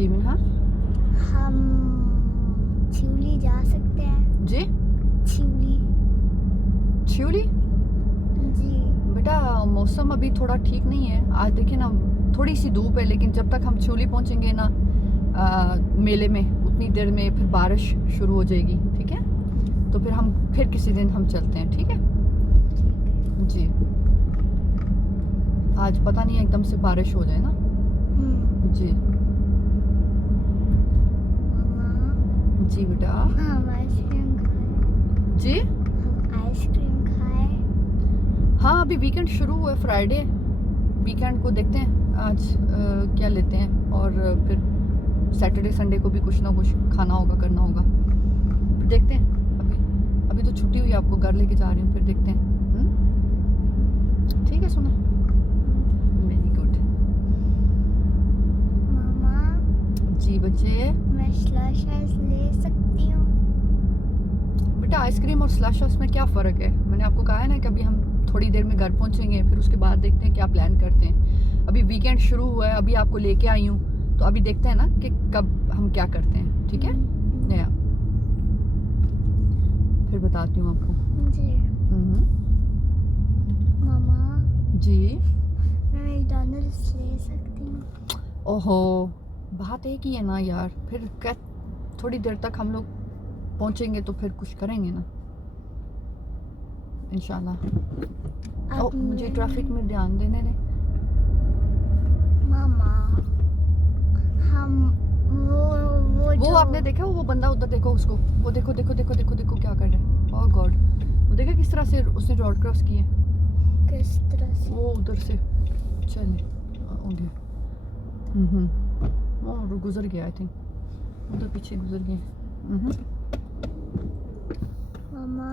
जी मिनहा। हम शिवली जा सकते हैं? जी शिवली। शिवली जी। बेटा मौसम अभी थोड़ा ठीक नहीं है। आज देखिए ना थोड़ी सी धूप है, लेकिन जब तक हम शिवली पहुंचेंगे ना मेले में, उतनी देर में फिर बारिश शुरू हो जाएगी। ठीक है, तो फिर हम फिर किसी दिन हम चलते हैं। ठीक है जी। आज पता नहीं है एकदम से बारिश हो जाए ना। जी मामा, जी बेटा। हम आइसक्रीम खाए? जी हम आइसक्रीम खाए? हाँ, अभी वीकेंड शुरू हुआ है, फ्राइडे वीकेंड को देखते हैं आज क्या लेते हैं, और फिर सैटरडे संडे को भी कुछ ना कुछ खाना होगा, करना होगा। फिर देखते हैं। अभी तो छुट्टी हुई, आपको घर लेके जा रही हूँ, फिर देखते हैं। ठीक है सोना, वेरी गुड। मामा, जी बच्चे। मैं स्लशेस ले सकती हूँ? बेटा आइसक्रीम और स्लशेस में क्या फ़र्क है? मैंने आपको कहा है ना कि अभी हम थोड़ी देर में घर पहुंचेंगे, फिर उसके बाद देखते हैं क्या प्लान करते हैं। अभी वीकेंड शुरू हुआ है, अभी आपको लेके आई हूँ, तो अभी देखते हैं ना कि कब हम क्या करते हैं। ठीक है, नया फिर बताती हूँ आपको। जी। मामा जी। मैं मैकडॉनल्ड्स ले सकती हूँ? ओहो, बात एक ही है ना यार। फिर क्या, थोड़ी देर तक हम लोग पहुंचेंगे तो फिर कुछ करेंगे ना इंशाल्लाह। ओ मुझे ट्रैफिक में ध्यान देने ने। मामा हम वो आपने देखा वो बंदा उधर, देखो उसको, वो देखो देखो देखो देखो देखो क्या कर रहा है। ओह गॉड, वो देखा किस तरह से उसने रोड क्रॉस की है। किस तरह से? वो उधर से चले हो गया। वो गुजर गया, आई थिंक उधर पीछे गुजर गया। मामा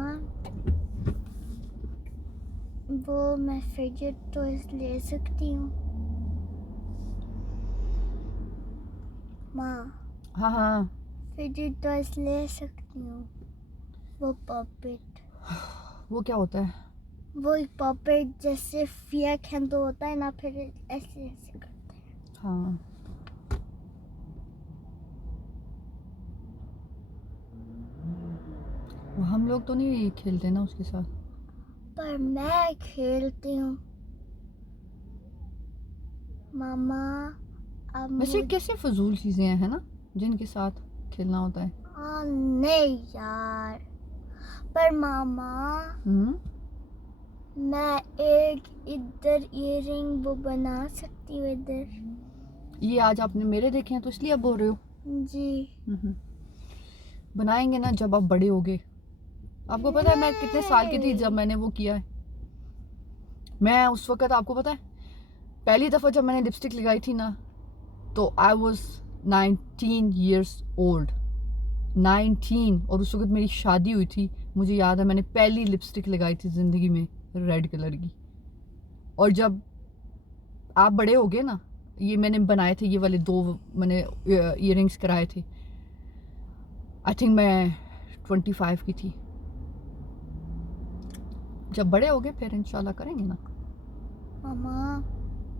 वो मैं फिडजेट टॉयज ले सकती हूँ? माँ, हाँ हाँ, फिडजेट टॉयज ले सकती हूँ? वो पपेट, वो क्या होता है? वो एक पपेट जैसे फिया खेंदो होता है ना, फिर ऐसे ऐसे करते हैं। हाँ वो हम लोग तो नहीं खेलते ना उसके साथ। पर मैं खेलती हूँ। मामा अब वैसे कैसे फजूल चीजें हैं ना जिनके साथ खेलना होता है। नहीं यार, पर मामा मैं एक इधर इयररिंग वो बना सकती हूँ इधर। ये आज आपने मेरे देखे हैं तो इसलिए अब बोल रहे हो। जी। बनाएंगे ना जब आप बड़े होगे। आपको पता है मैं कितने साल की थी जब मैंने वो किया है? मैं उस वक्त, आपको पता है पहली दफ़ा जब मैंने लिपस्टिक लगाई थी ना, तो आई वॉज 19 years old। 19, और उस वक्त मेरी शादी हुई थी। मुझे याद है मैंने पहली लिपस्टिक लगाई थी ज़िंदगी में, रेड कलर की। और जब आप बड़े हो गए ना, ये मैंने बनाए थे, ये वाले 2 मैंने ईयरिंग्स कराए थे। आई थिंक मैं 25 की थी। जब बड़े हो गए फिर इंशाल्लाह करेंगे ना। मामा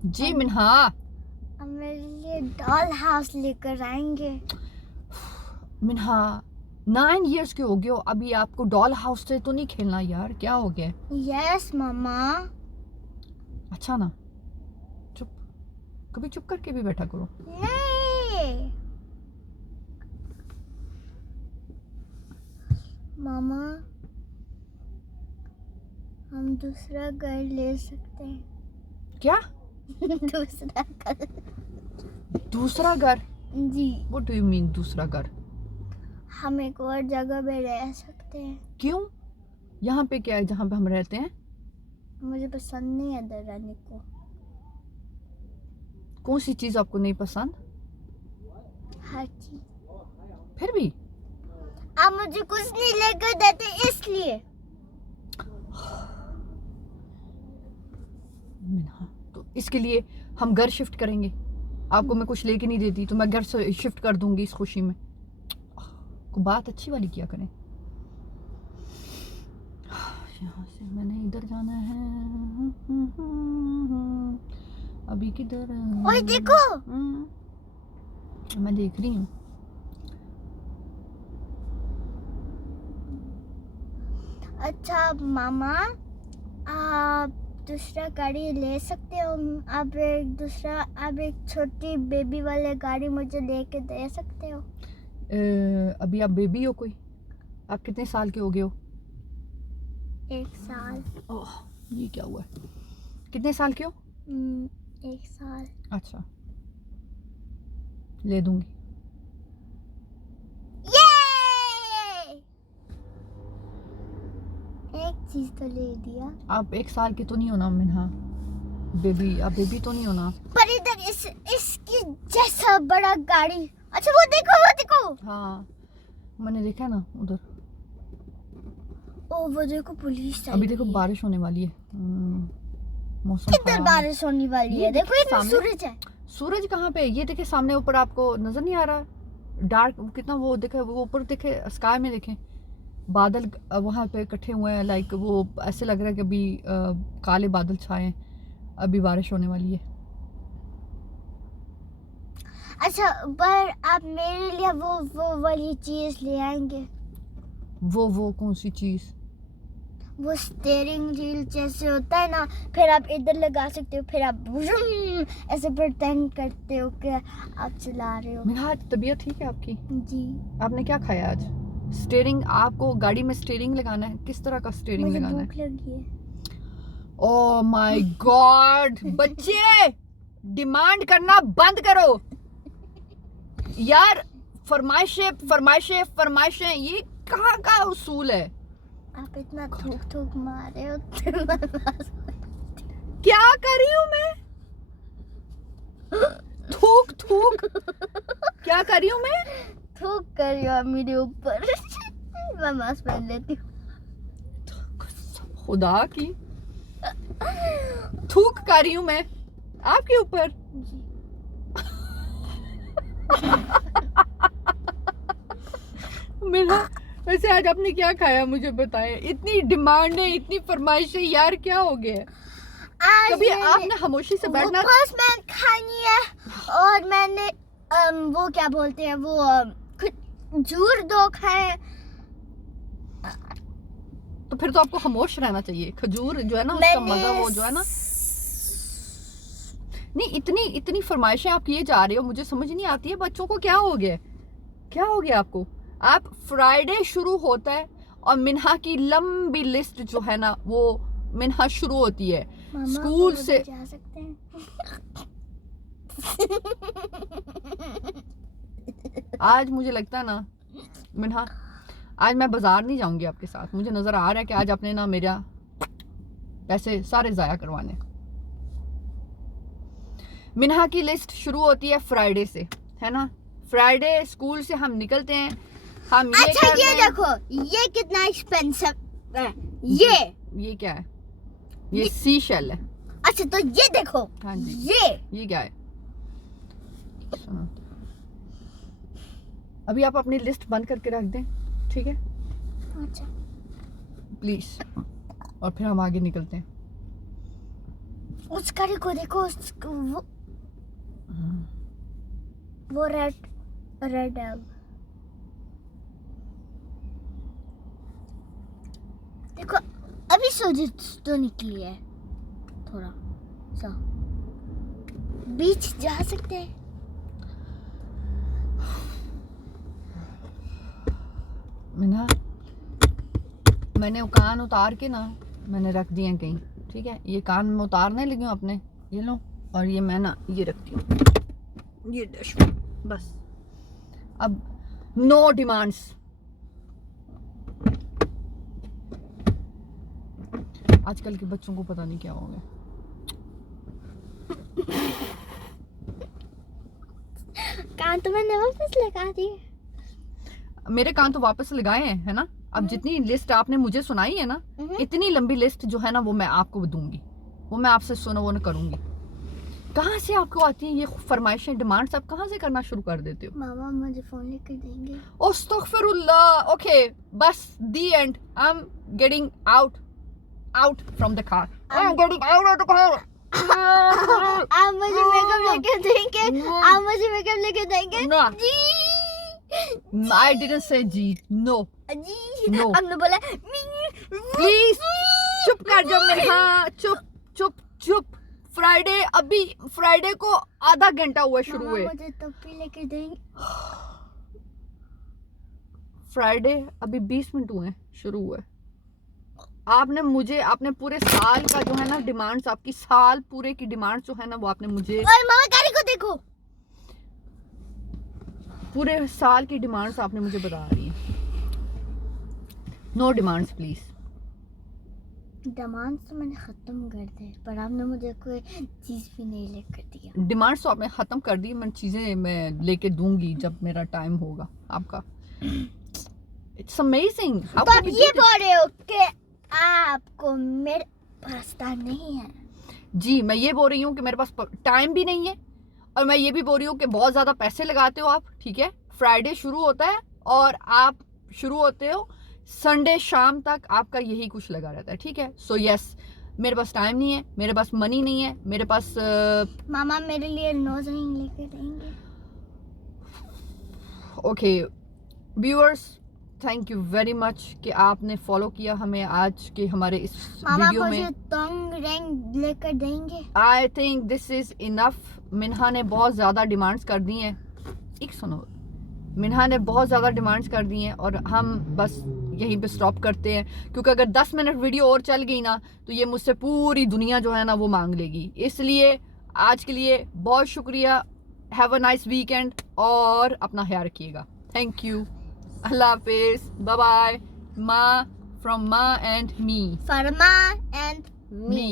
जी मिनहा। अब मेरे लिए डॉल हाउस लेकर आएंगे? मिनहा 9 years के हो गए हो, अभी आपको डॉल हाउस से तो नहीं खेलना यार, क्या हो गया? यस मामा। अच्छा ना, चुप, कभी चुप करके भी बैठा करो। नहीं मामा, हम दूसरा घर ले सकते हैं? क्या? दूसरा घर? दूसरा घर? जी। व्हाट डू यू मीन दूसरा घर? हम एक और जगह पे रह सकते हैं। क्यों? यहाँ पे क्या है जहाँ पे हम रहते हैं? मुझे पसंद नहीं है इधर रहने को। कौन सी चीज़ आपको नहीं पसंद? हर चीज। फिर भी आप मुझे कुछ नहीं लेकर देते इसलिए। मिनहा, तो इसके लिए हम घर शिफ्ट करेंगे। आपको मैं कुछ लेके नहीं देती तो मैं घर से शिफ्ट कर दूंगी इस खुशी में। को बात अच्छी वाली किया करें। यहाँ से मैंने इधर जाना है, अभी किधर? ओए देखो, मैं देख रही हूँ। अच्छा मामा, आप दूसरा गाड़ी ले सकते हो? आप एक छोटी बेबी वाले गाड़ी मुझे लेके दे सकते हो? अभी आप बेबी हो कोई? आप कितने साल के हो गए हो? 1 साल। ओह, ये क्या हुआ है? कितने साल के हो? 1 साल। अच्छा, ले दूंगी। ये एक चीज तो ले दिया। आप 1 साल के तो नहीं हो ना मिन्हा? बेबी, आप बेबी तो नहीं हो ना? पर इधर इसकी जैसा बड़ा गाड़ी। अच्छा वो देखो। हाँ, मैंने देखा ना उधर। ओ वो देखो, पुलिस आई अभी देखो हुई है। बारिश होने वाली है। मौसम किधर खराब है। बारिश होने वाली है? ये देखो इधर सामने। सूरज है। सूरज कहाँ पे? ये देखे सामने ऊपर, आपको नजर नहीं आ रहा? डार्क कितना वो देखे, वो ऊपर देखे, स्काई में देखे बादल वहां पे इकट्ठे हुए हैं। लाइक वो ऐसे लग रहा है कि अभी काले बादल छाए हैं, अभी बारिश होने वाली है। अच्छा, पर आप मेरे लिए वो वाली चीज ले आएंगे? वो कौन सी चीज? वो स्टीयरिंग व्हील जैसे होता है ना, फिर आप इधर लगा सकते हो, फिर आप ऐसे प्रिटेंड करते हो कि आप चला रहे हो। मेरा आज तबीयत ठीक है आपकी? जी। आपने क्या खाया आज? स्टीयरिंग, आपको गाड़ी में स्टीयरिंग लगाना है? किस तरह का स्टीयरिंग मुझे लगाना भूख लगी है। है? ओह माय गॉड, बच्चे डिमांड करना बंद करो यार। फरमाइशें, ये कहाँ का उसूल है? आप इतना थूक मार रहे हो। क्या कर रही हूँ मैं? थूक क्या कर रही हूँ मैं? थूक कर रही हो आप मेरे ऊपर। मैं मास्क पहन लेती हूँ। खुदा की, थूक कर रही हूँ मैं आपके ऊपर। जी। मेरा वैसे आज आपने क्या खाया मुझे बताएं? इतनी डिमांड है, इतनी फरमाइशें यार, क्या हो गया? आज कभी मैंने आपने खामोशी से बैठना। पोस्टमैन खानी है, और मैंने वो क्या बोलते हैं, वो खजूर 2 खाए। तो फिर तो आपको खामोश रहना चाहिए। खजूर जो है ना, उसका मजा वो जो है ना। नहीं, इतनी फरमाइशें आप किए जा रहे हो, मुझे समझ नहीं आती है। बच्चों को क्या हो गया आपको? आप फ्राइडे शुरू होता है और मिन्हा की लंबी लिस्ट जो है ना, वो मिन्हा शुरू होती है स्कूल से। जा सकते हैं। आज मुझे लगता है ना मिन्हा, आज मैं बाजार नहीं जाऊंगी आपके साथ। मुझे नजर आ रहा है कि आज आपने ना मेरा पैसे सारे जाया करवाने। मिन्हा की लिस्ट शुरू होती है फ्राइडे से, है ना? फ्राइडे स्कूल से हम निकलते हैं, हम ये अच्छा करते ये हैं। देखो, ये कितना एक्सपेंसिव है। ये क्या है? ये सी शेल है। अच्छा तो ये देखो। हाँ जी। ये क्या है? सुनो, अभी आप अपनी लिस्ट बंद करके रख दें, ठीक है? अच्छा प्लीज, और फिर हम आगे निकलते हैं। उस गाड़ी को देखो, वो रेड है। देखो अभी सूरज तो निकली है, थोड़ा सा बीच जा सकते हैं। मैंने वो कान उतार के ना मैंने रख दिए हैं कहीं, ठीक है? ये कान में उतारने लगी हूँ अपने, ये लो, और ये मैं ना ये रखती हूँ, ये डिश बस। अब नो डिमांड्स। आजकल के बच्चों को पता नहीं क्या हो गया। कान तो मैंने वापस लगा दिए। मेरे कान तो वापस लगाए हैं, है ना? अब जितनी लिस्ट आपने मुझे सुनाई है ना, इतनी लंबी लिस्ट जो है ना, वो मैं आपको दूंगी, वो मैं आपसे सुनो वो न करूंगी। कहाँ से आपको आती हैं ये फरमाइशें, डिमांड्स? आप कहाँ से करना शुरू कर देते हो? मामा मुझे फोन लेकर देंगे। अस्तगफिरुल्लाह। ओके, बस the end. I am getting out from the car. I am getting out of the car. आप मुझे मेकअप लेके देंगे? No. आप मुझे मेकअप लेके देंगे? No. Ji I didn't say ji. No. Ji No. आपने बोला प्लीज चुप कर जाओ मेरे, हाँ चुप चुप चुप। फ्राइडे, अभी फ्राइडे को आधा घंटा हुआ शुरू मामा हुए। मुझे टोपी लेके देंगे? फ्राइडे अभी 20 मिनट हुए शुरू हुए। आपने मुझे, आपने पूरे साल का जो है ना डिमांड्स, आपकी साल पूरे की डिमांड्स जो है ना वो आपने मुझे, और मामा गाड़ी को देखो। पूरे साल की डिमांड्स आपने मुझे बता रही है। No demands please. डिमांड्स तो मैंने खत्म कर दी, पर आपने मुझे कोई चीज भी नहीं लेकर दिया। डिमांड्स तो आपने खत्म कर दी, मैं चीजें मैं लेके दूंगी जब मेरा टाइम होगा आपका। It's amazing. तो आप ये बोल रहे हो कि आपको मेरे पास टाइम नहीं है? जी, मैं ये बोल रही हूँ कि मेरे पास टाइम भी नहीं है, और मैं ये भी बोल रही हूँ कि बहुत ज्यादा पैसे लगाते हो आप, ठीक है। फ्राइडे शुरू होता है और आप शुरू होते हो संडे शाम तक, आपका यही कुछ लगा रहता है, ठीक है। सो यस, मेरे पास टाइम नहीं है, मेरे पास मनी नहीं है, मेरे पास मामा मेरे लिए नोज रिंग लेके देंगे? Okay viewers, thank you very much कि आपने फॉलो किया हमें आज के हमारे इस मामा वीडियो मुझे में। टंग रिंग लेकर देंगे? I think this is enough. Minha ने बहुत ज़्यादा डिमांड्स कर दी हैं। एक सुनो, मिन्हा ने बहुत ज़्यादा डिमांड्स कर दी हैं और हम बस यहीं पे स्टॉप करते हैं, क्योंकि अगर 10 मिनट वीडियो और चल गई ना तो ये मुझसे पूरी दुनिया जो है ना वो मांग लेगी। इसलिए आज के लिए बहुत शुक्रिया। हैव अ नाइस वीकेंड और अपना ख्याल रखिएगा। Thank you. अल्लाह हाफिज, बाय बाय। माँ, फ्रॉम माँ एंड मी। फरमा एंड मी।